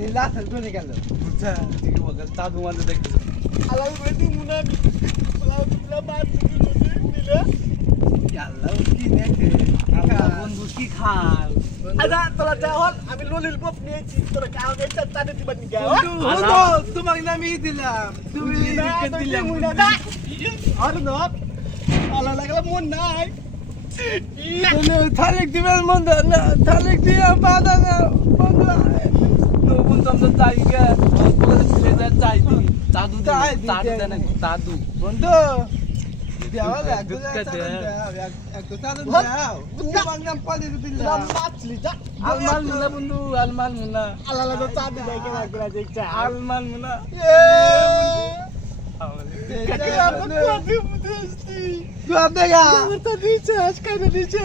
নীলা তুই গেল বুঝছা ঠিক বল দাদু মানে দেখছো আলাই বেটি মুনা পোলাও তুলা মাছ দিলে আল্লাহ কি দেখে আমার বন্ধু কি খাল আচ্ছা তোরা যা হল আমি ললিপপ নিয়েছি তোরা কাও নে চাটা দিবা নি গাও বন্ধু তোমাকে নামি দিলাম তুমি দিলাম মুনা দা আর নট আলা লাগলা মন নাই থালিক দিবেন বন্ধু না থালিক দিয়ে বাধা না বন্ধু নবুন তো যাই গে বলে ছেলে যা যাই দি দাদু যাই দি, দাদু যাই দেন দি। দাদু বন্ধু দেওয়া একটু একটু চালন দাও তোমাকে নাম পালি দিলাম মাছলি যা আলমাল মুনা বন্ধু আলমাল মুনা আলা লাগা চা দিবা কেনা কেনা দেখছা আলমাল মুনা তুই আপনি তো দিছে আজকে দিছে